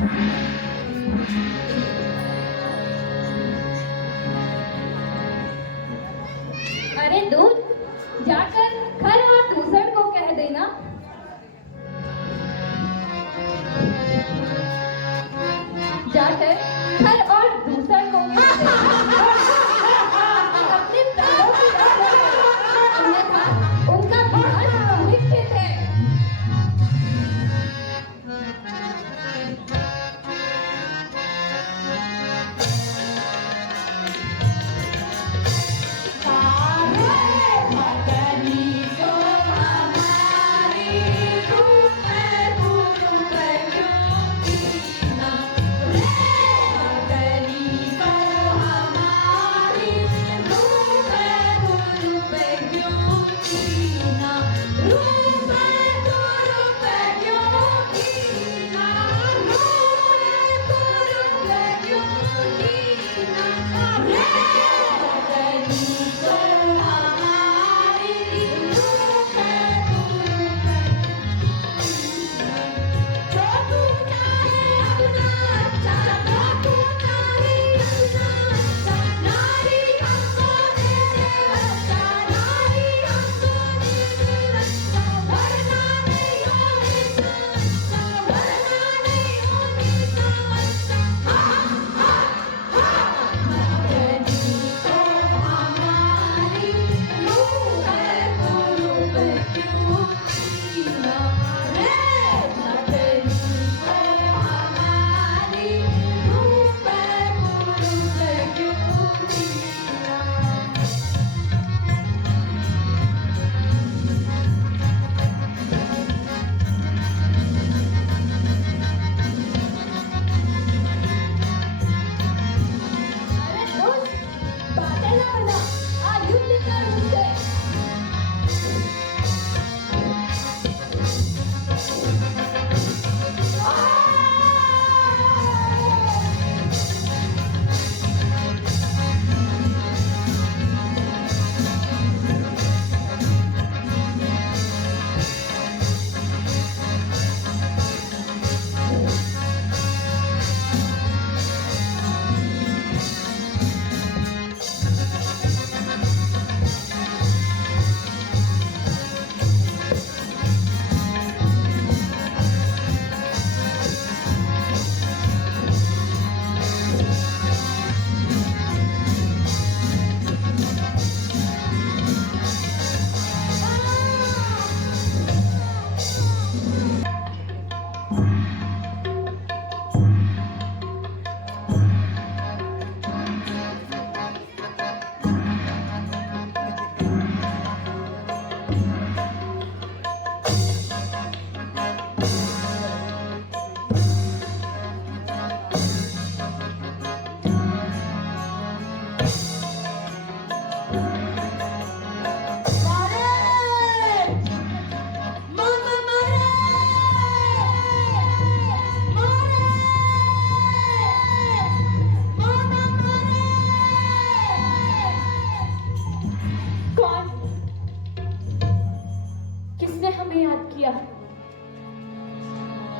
अरे दूध, जाकर खर और दूसर को कह देना। जाकर खर और दूसर को कह देना अपने प्राणों की रक्षा करें, अन्यथा उनका विनाश निश्चित है।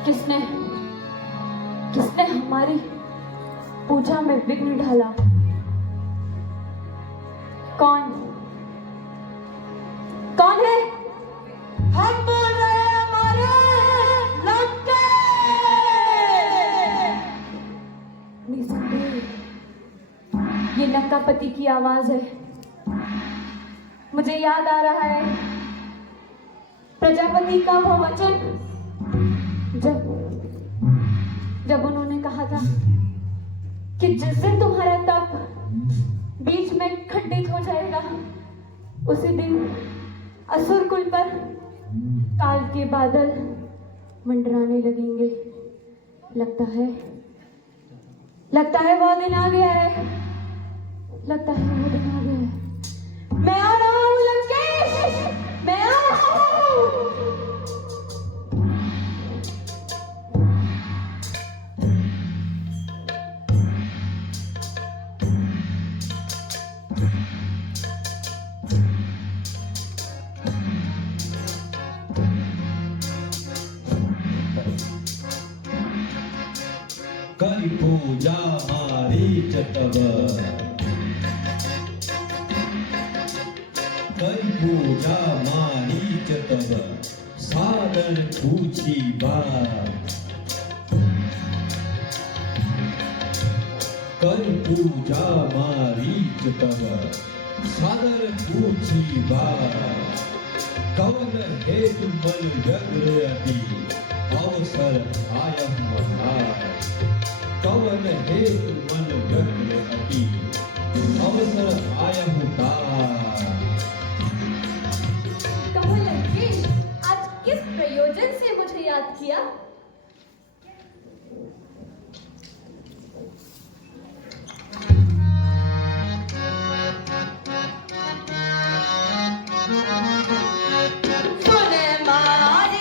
किसने किसने हमारी पूजा में विघ्न डाला? कौन कौन है? हम बोल रहे हैं हमारे लंके। निसंदेह ये लंकापति की आवाज है। मुझे याद आ रहा है प्रजापति का वो वचन, जब उन्होंने कहा था कि जिस दिन तुम्हारा तप बीच में खंडित हो जाएगा उसी दिन असुर कुल पर काल के बादल मंडराने लगेंगे। लगता है वो दिन आ गया है। लगता है वो दिन आ गया है। मैं आ रहा हूँ लंकेश, मैं आ रहा हूँ। करी पूजा मारी जतब करी पूजा मारी जतब सादर पूछी बात करी पूजा मारी जतब सादर पूछी बात कवन हेतु मन व्यग्र अति अवसर आयम महार कवन हेतु मन व्यग्र अति अवसर आयम तार। कहो लंकेश, आज किस प्रयोजन से मुझे याद किया? भाई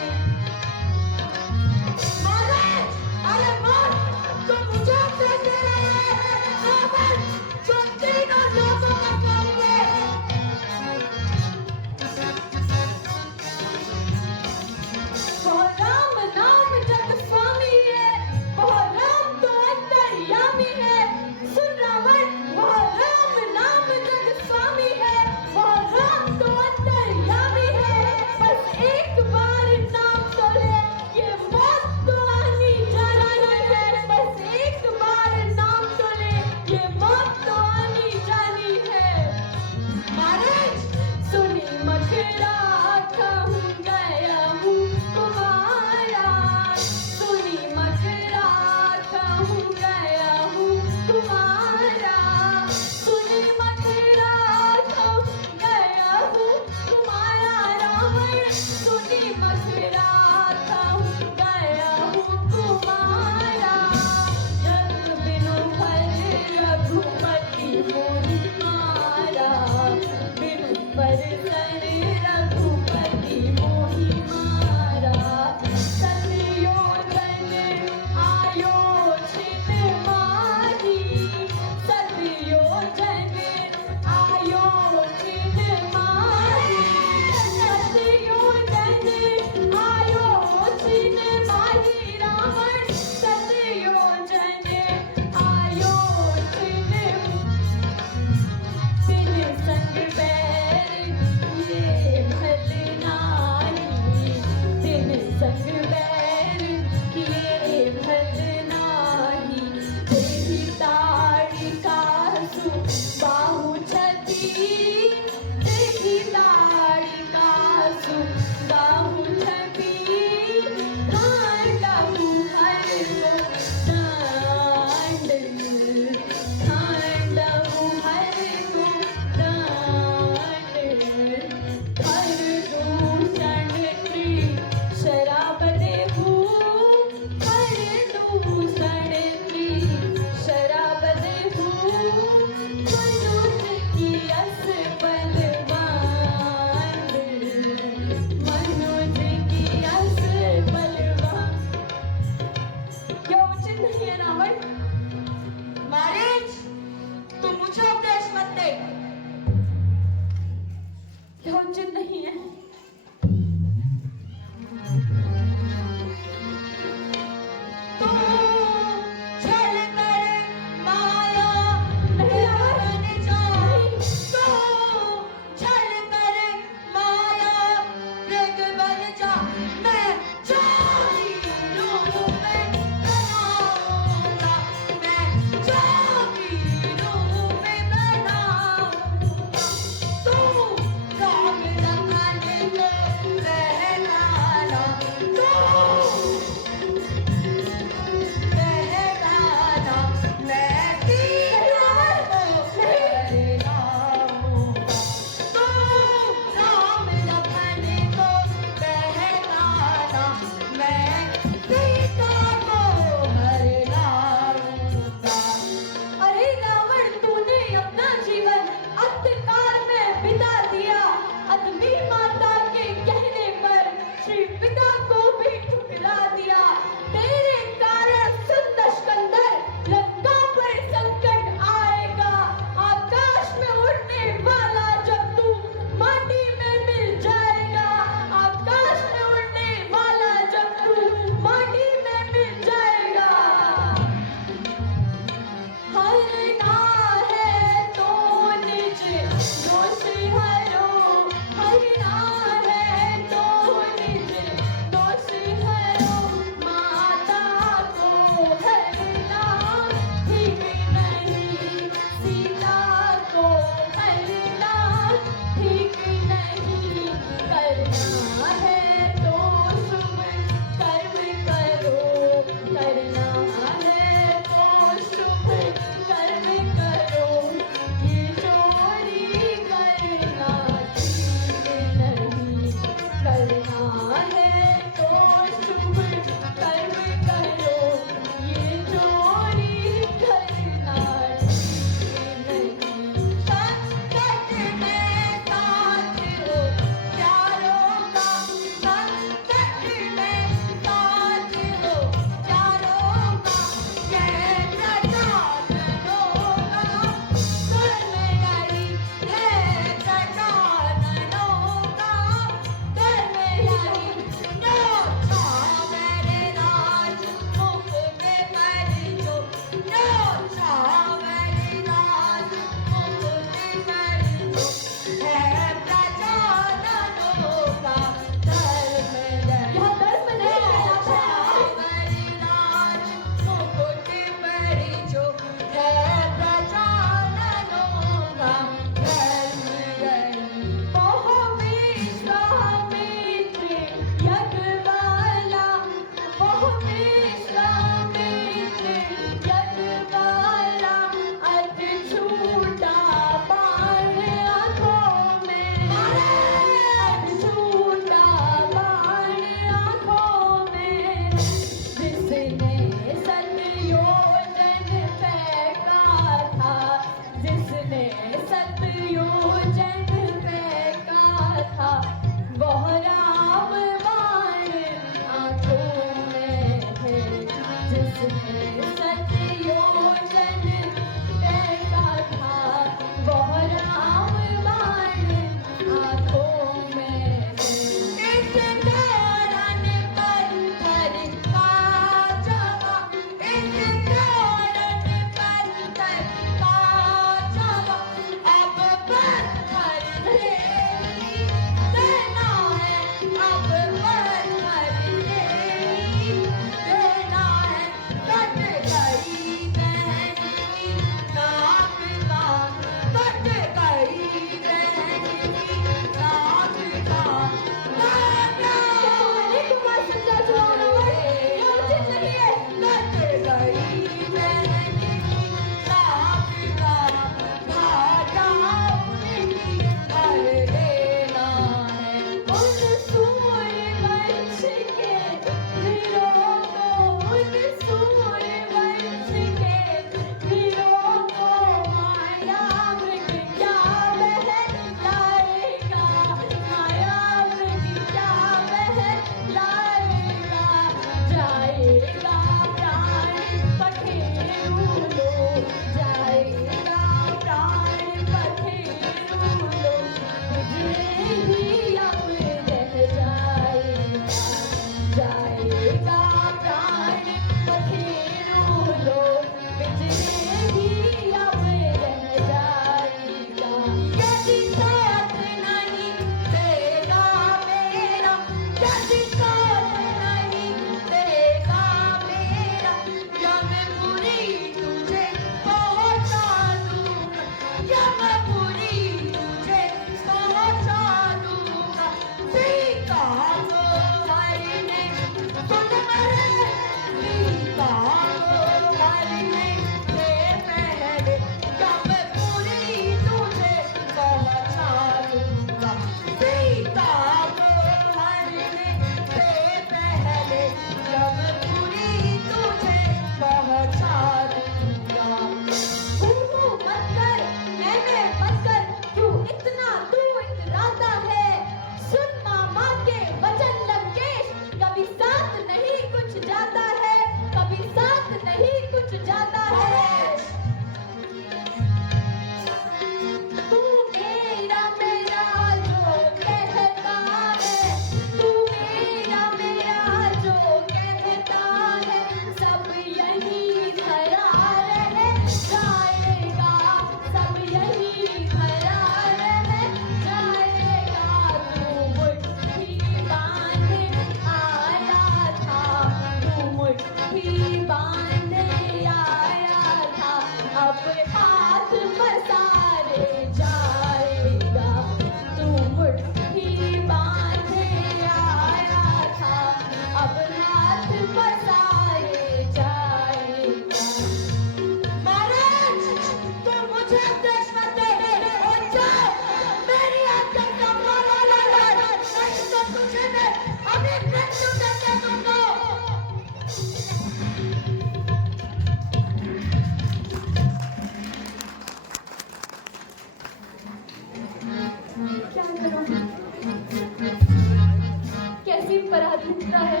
कैसी पराधीनता है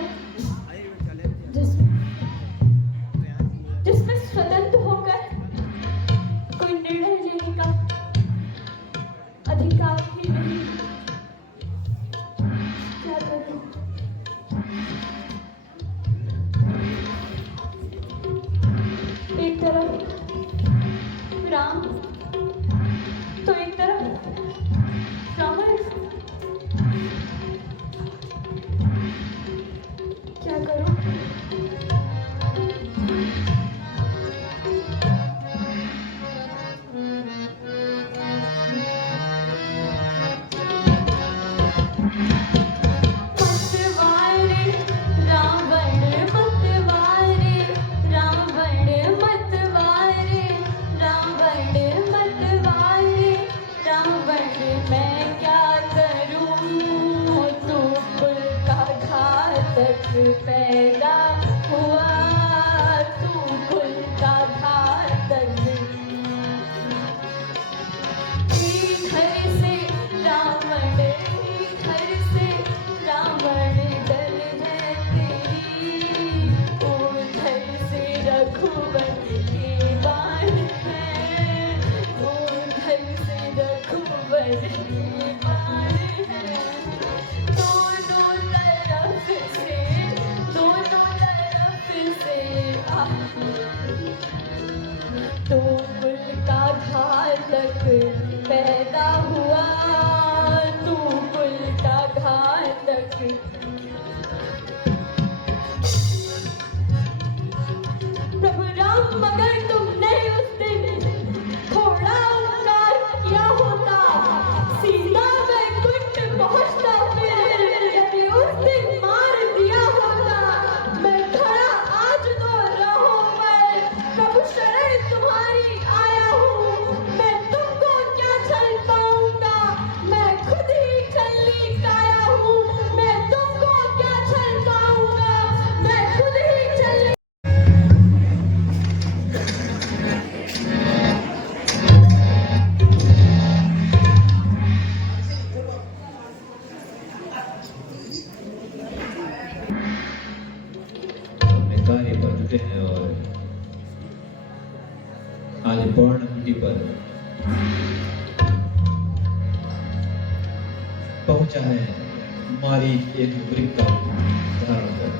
जिसमें जिसमें स्वतंत्र होकर कोई निर्णय लेने का अधिकार ही नहीं। क्या करूं? एक तरफ राम तो एक तरफ रावण। क्या करूं? मतवारे रावण मतवारे रावण मतवारे रावण मतवारे रावण मैं क्या करूं तू कुल का घातक पैदा हुआ तू कुल का घातक। घर से रावण घर से रावण डर है तेरी उधर से रघुवर के बाण है उधर से रघुवर के बाण है। दोनों तरफ से तो कुल का घातक पैदा हुआ तू कुल का घातक। प्रभु राम मगर तुमने उस दिन थोड़ा उपकार किया होता सीधा वैकुंठ पहुंचता फिर यदि उस दिन मार दिया होता मैं खड़ा आज तो रहो पर प्रभु शरण तुम्हारी आया हूँ मैं तुमको क्या छल पाऊंगा मैं खुद ही छलनी काया हूँ मैं तुमको क्या छल पाऊंगा मैं खुद ही छलनी। अपने कार्य पर जुटे हैं और आज पूर्णिमा पर पहुंचा है हमारी एक वृक्ष का धारण कर।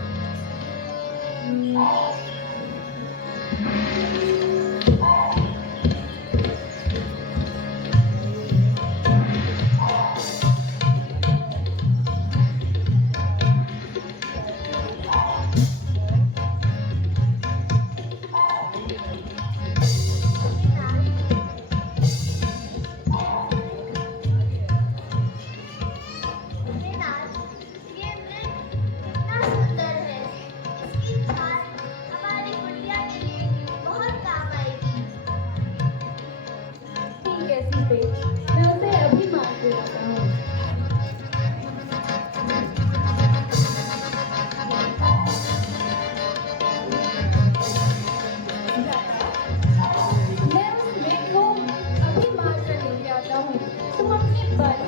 ये वृक्ष कितना सुंदर है इसकी छाल हमारी गुड़िया के लिए बहुत काम आएगी। ठीक है सीते, मैं उसे अभी मार के लाता हूँ। मैं उस मेघ को अभी मार कर लेके आता हूँ। तुम अपनी बल,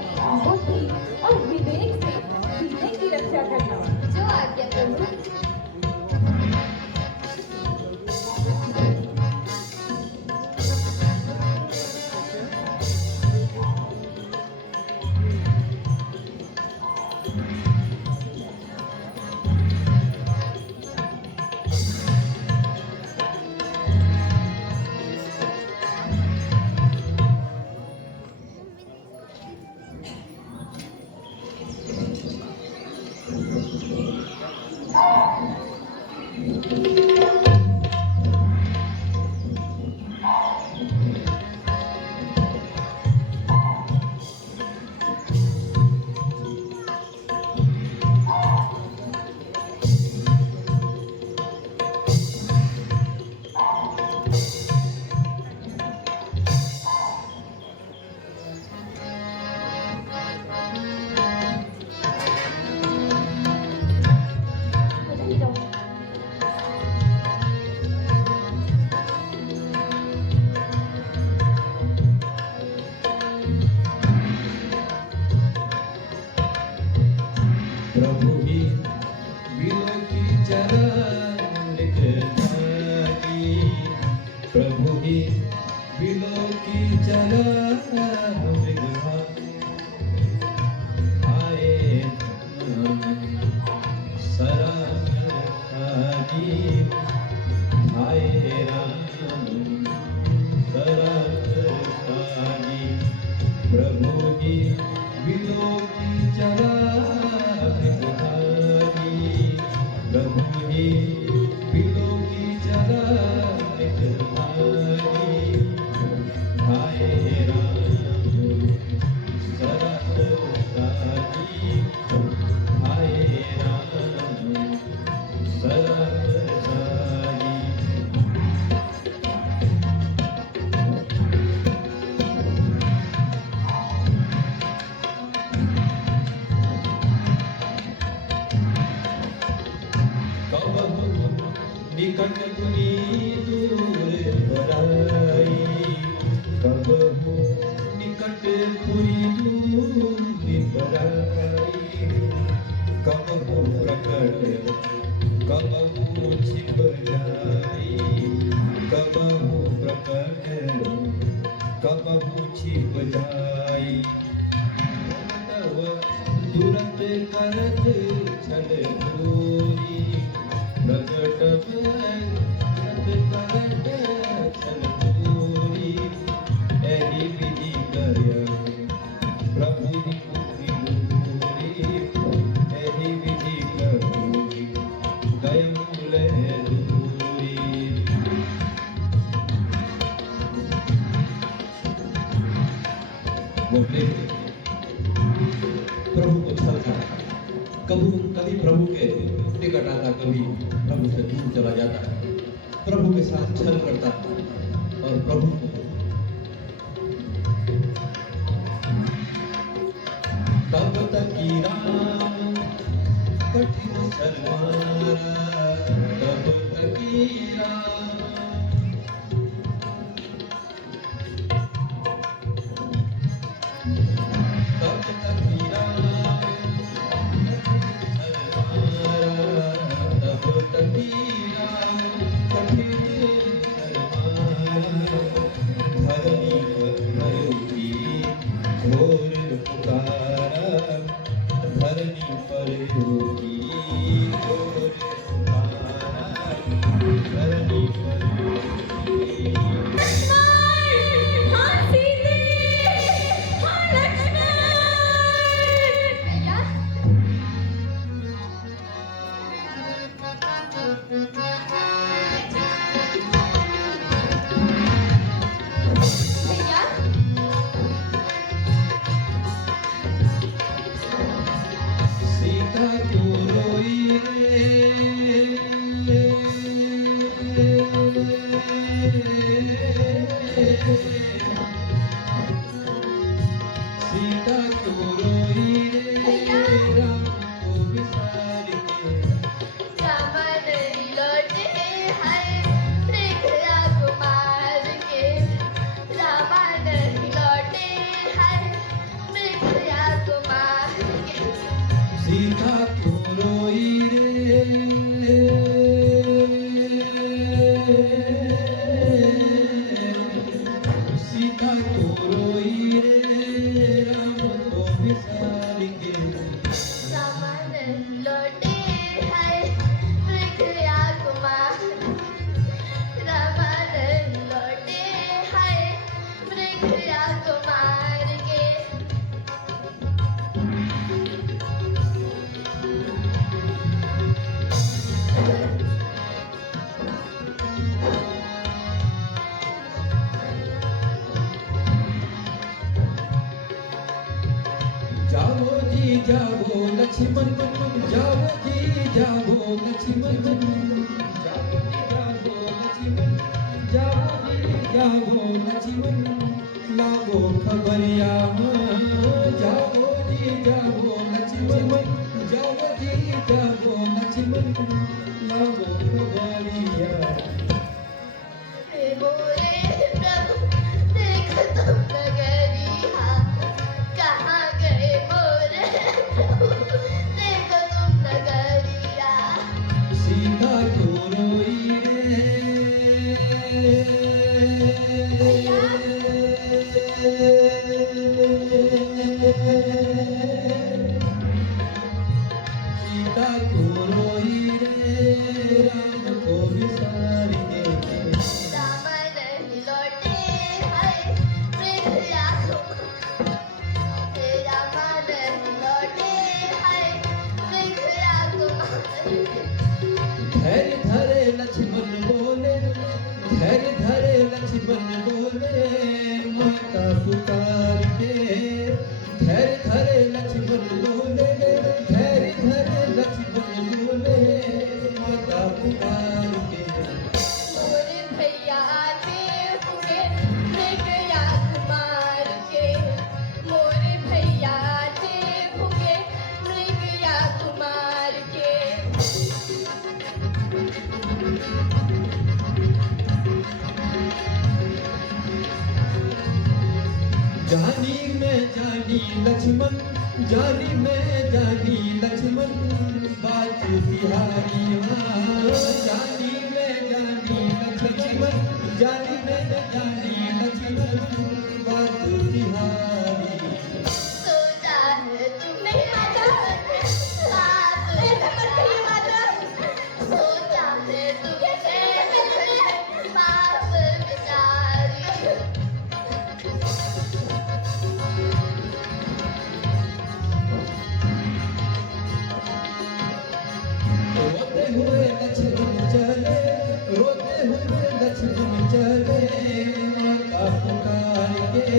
बुद्धि और विवेक से सीते की रक्षा करना। जो आज्ञा प्रभु। प्रभु ही विलोकी चला मृतधारी प्रभु ही विलोकी चला मृतधारी हाय राम सरस्वती हाय राम सरस्वती निकट पुनी दूर बराई कबहू निकट पुरी दूर बराई कबहू प्रकट कबहू छिप जाई कबहू प्रकट कबहू छिप जाई तव तुरंत करत छल दूरी प्रकट करत छल दूरी एहि विधि करय प्रभु दूरी एहि विधि करूरी गय मूल दूरी बोले प्रभु को छल था कभी प्रभु के निकट आता कभी प्रभु से दूर चला जाता प्रभु के साथ छल करता और प्रभु को तब तक राम कठिन सलवारा तब तक राम तब तक राम तब तक राम कठिन सलवारा धरनी पर की घोर पुकारा धरनी पर की घोर पुकारा धरनी पर सीता क्यों रोई रे सीता क्यों रोई रे राम को विसार के रावण लौटे हैं मृग राजकुमार के रावण लौटे हैं मृग राजकुमार के सीता क्यों रोई रे सीता क्यों रोई रे राम को विसार के रावण लौटे हैं मृग राजकुमार रावण लौटे हैं मृग राजकुमार के जाओ जी जाओ लक्ष्मण जाओ जी जाओ लक्ष्मण जाओ जी जाओ लक्ष्मण जाओ जी जाओ लक्ष्मण लागो खबरिया जाओ जी जाओ लक्ष्मण जाओ जी जाओ लक्ष्मण लागो खबरिया हे बोले प्रभु देख तुम नगरिया कहाँ गए मोरे प्रभु देख तुम नगरिया सीता क्यों रोई सीता क्यों रोई रे राम को विसारी लक्ष्मण बोले माता पुकार के धैर्य धरे लक्ष्मण बोले धैर्य धरे लक्ष्मण बोले माता पुकार के मोरे भैया आते हुए मृगया कुमार के मोरे भैया आते हुए मृगया कुमार के जानी मैं जानी लक्ष्मण जानी मैं जानी लक्ष्मण बात तिहारी जानी मैं जानी लक्ष्मण जानी मैं जानी लक्ष्मण बात तिहारी सोचा है तुमने माता साथ माता सोचा है तुमने पास बिचारी रोते हुए लक्ष्मण चले रोते हुए लक्ष्मण चले माता पुकार के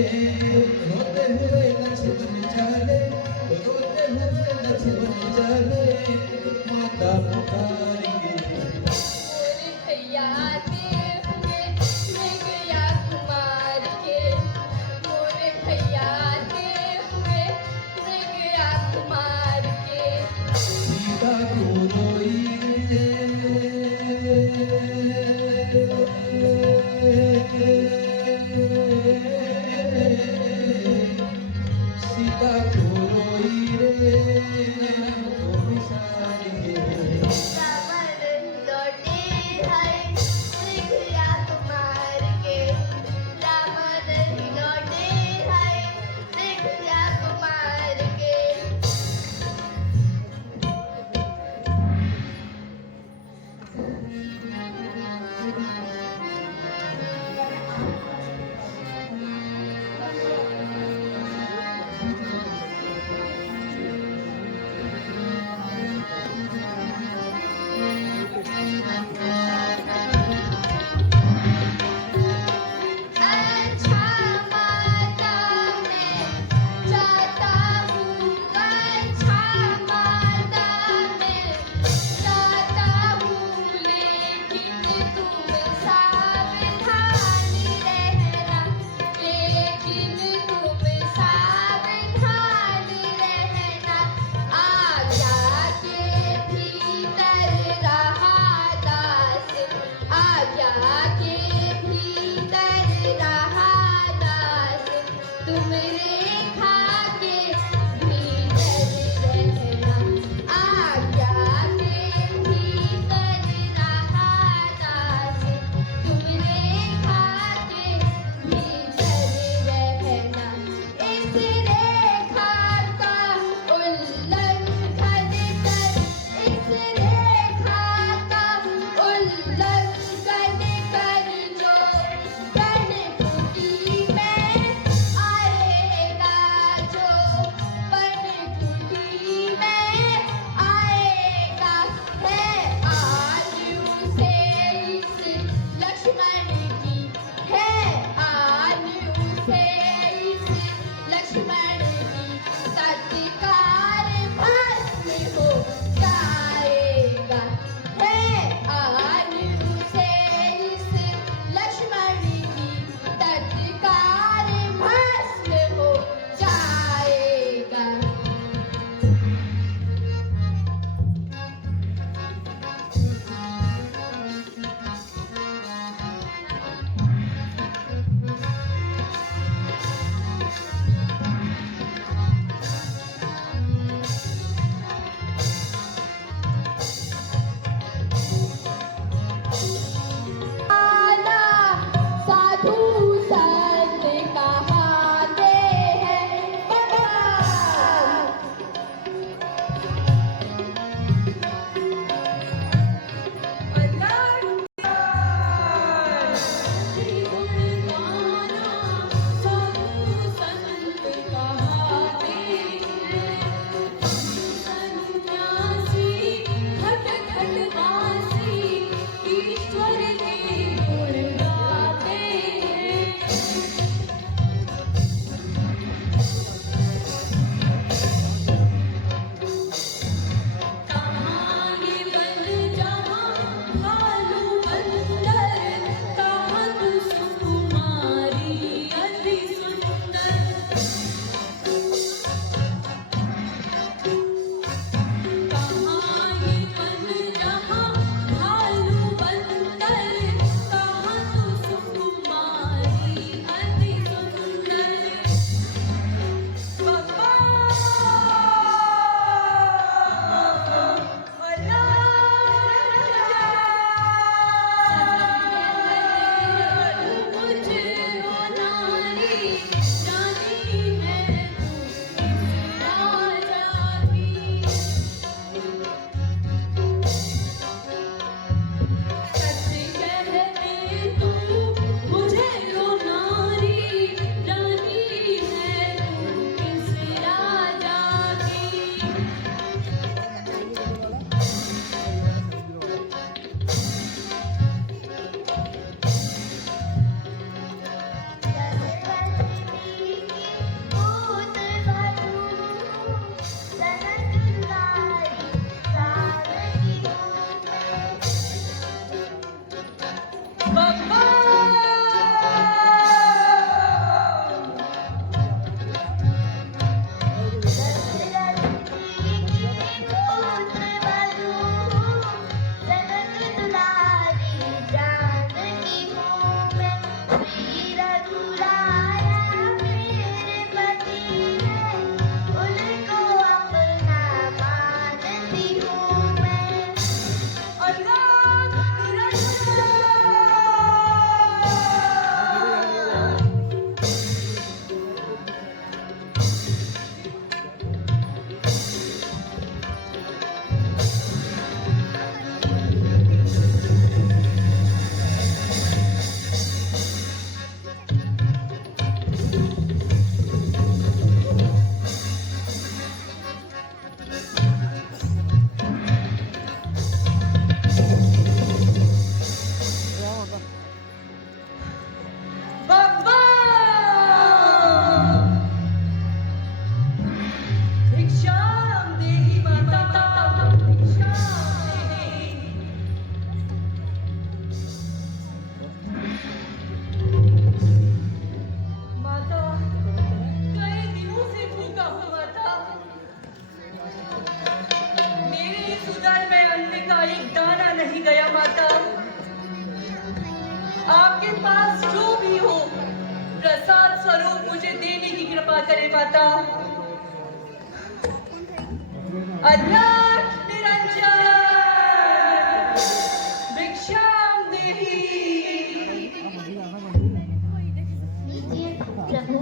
रोते हुए लक्ष्मण चले रोते हुए लक्ष्मण चले माता पुकार के मोरे भैया आते हुए मृगया कुमार के मोरे भैया आते हुए मृगया कुमार के सीता को रोई सीता को रोई रे तो बिसारी गे रावण लौटे है सिंघिया कुमार के रावण लौटे है सिंघिया कुमार के स्वरूप मुझे देने की कृपा करे माता। अलख निरंजन भिक्षाम देहि। लीजिए प्रभु।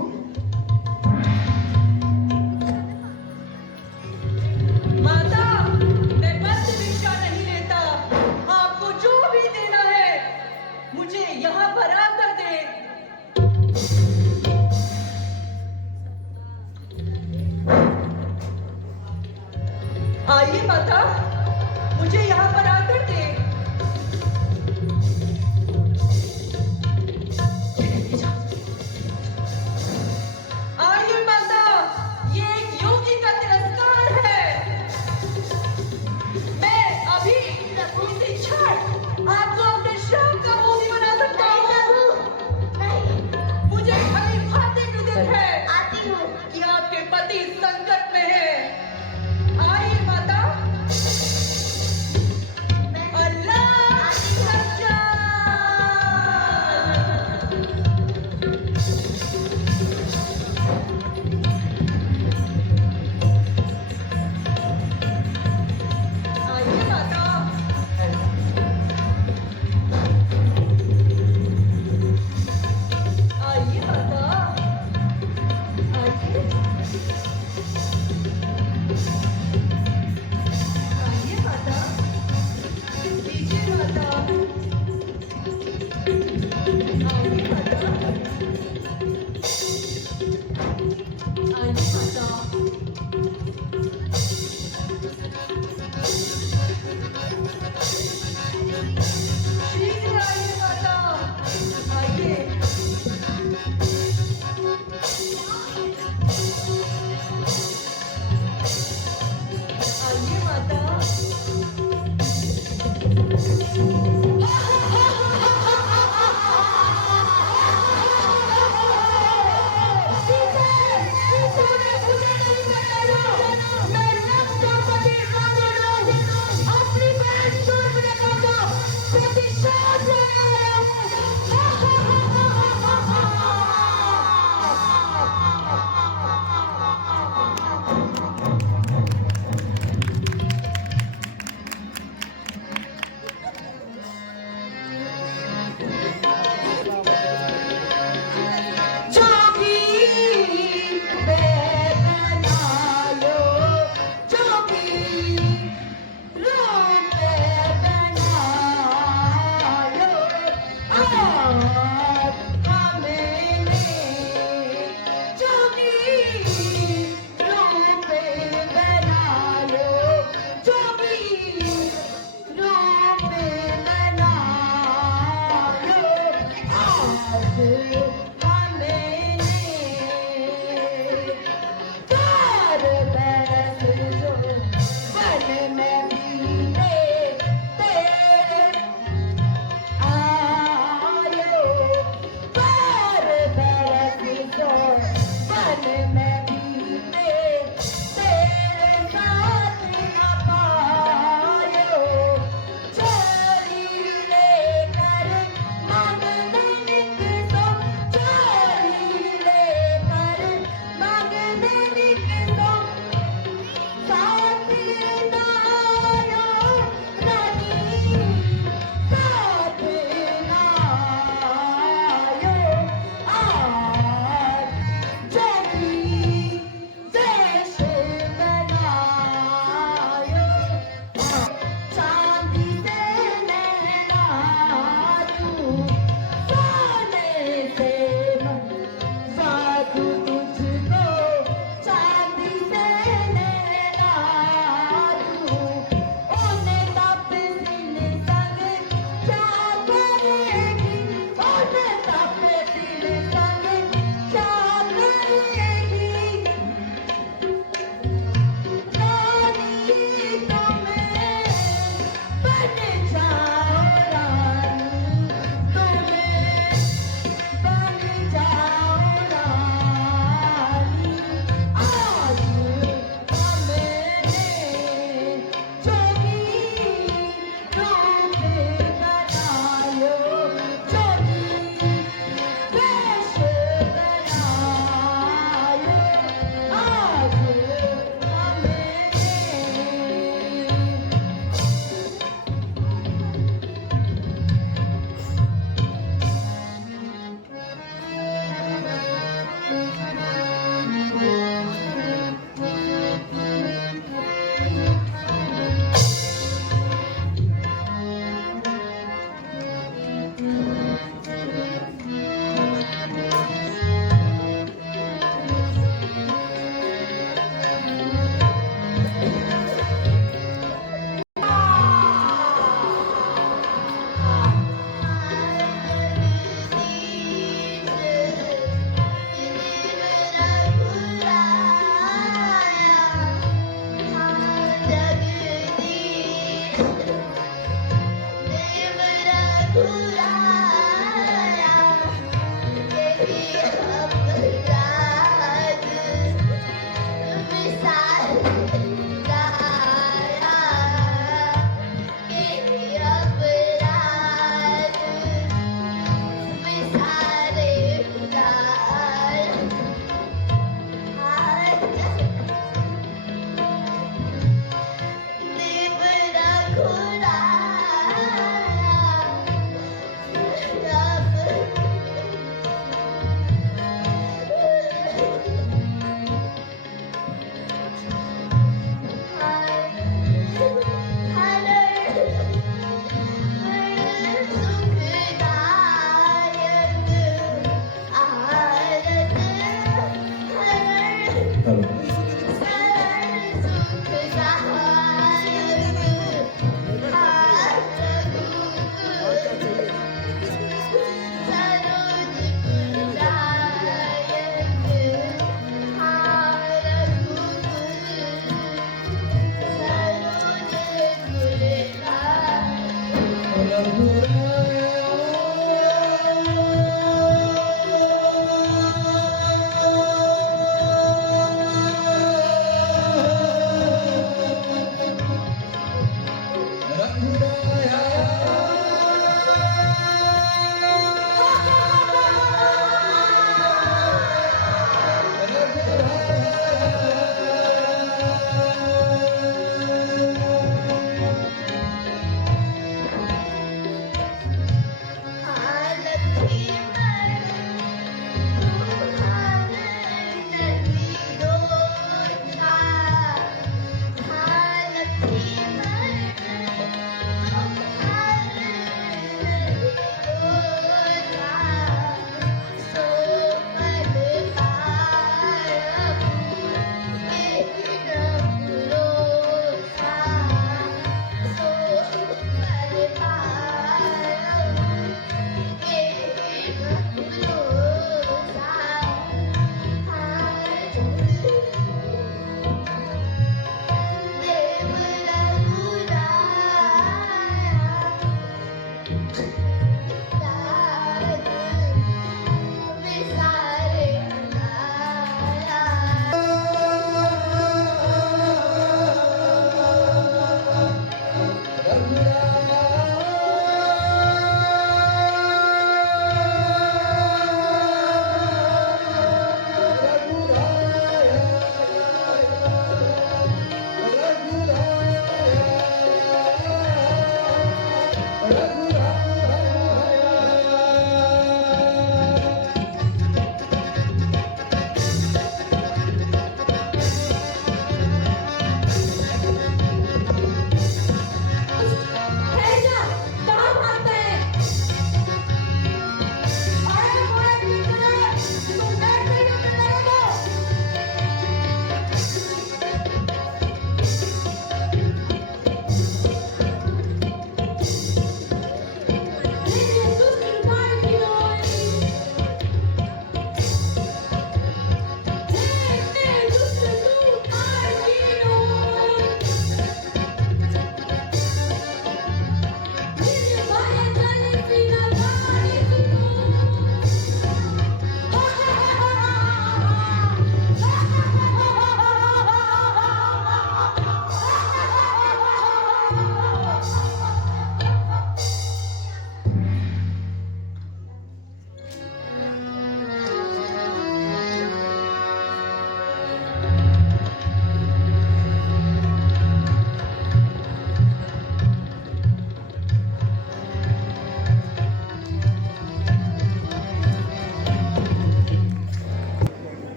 माता, मैं मध्य भिक्षा नहीं लेता। आपको जो भी देना है मुझे यहाँ पर आकर दे। आइए माता, मुझे यहाँ पर आकर दे। आइए माता, ये एक योगी का तिरस्कार है। मैं अभी इसी क्षण आपको अपने श्राप का भोगी बना सकता हूँ। नहीं, मुझे भली भांति विदित है आती हूँ। कि आपके पति संकट में है। आइए माता।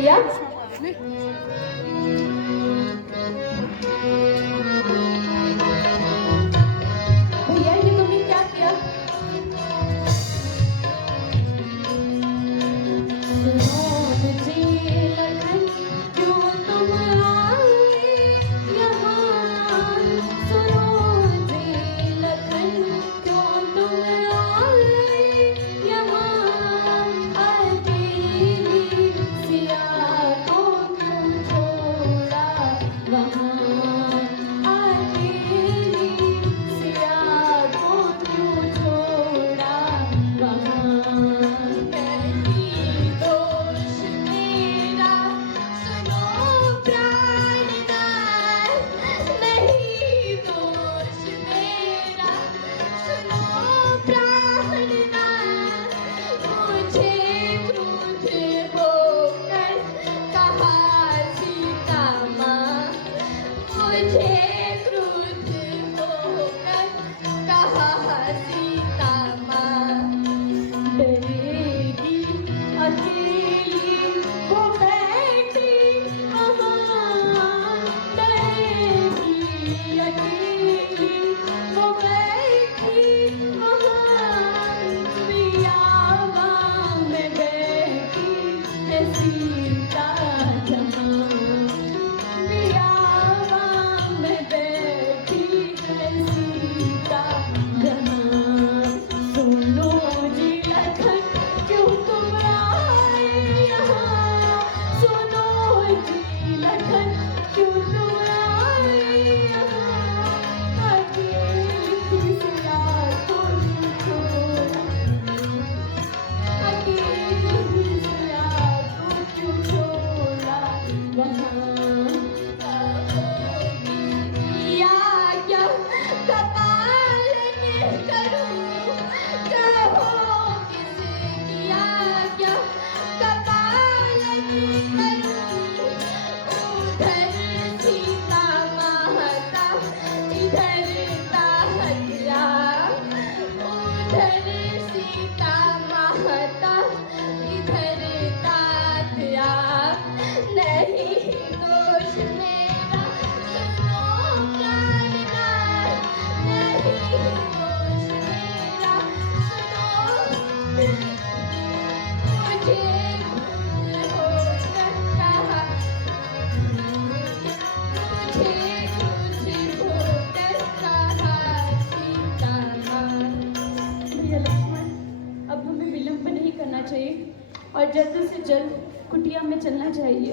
भैया भैया ये तुमने क्या किया? Yeah. सीता जहाँ बियावा में बैठी है सीता जहाँ सुनो जी लखन क्यों तुम आए यहाँ सुनो जी लखन क्यों तुम आए यहाँ अकेली सिया को छोड़ा अकेली सिया को क्यों छोड़ा वहाँ या क्या कपाल में करूं कहो किसे किया क्या कपाल में करूं उधर सीता माता इधर ताहरा उधर सीता माता इधर तात्या नहीं दोष मेरा सुनो प्राणनाथ नहीं दोष मेरा सुनो मुझे होकर कहा मुझे कुछ होकर कहा सीता भैया लक्ष्मण अब हमें विलंब नहीं करना चाहिए और जल्द से जल्द कुटिया में चलना चाहिए।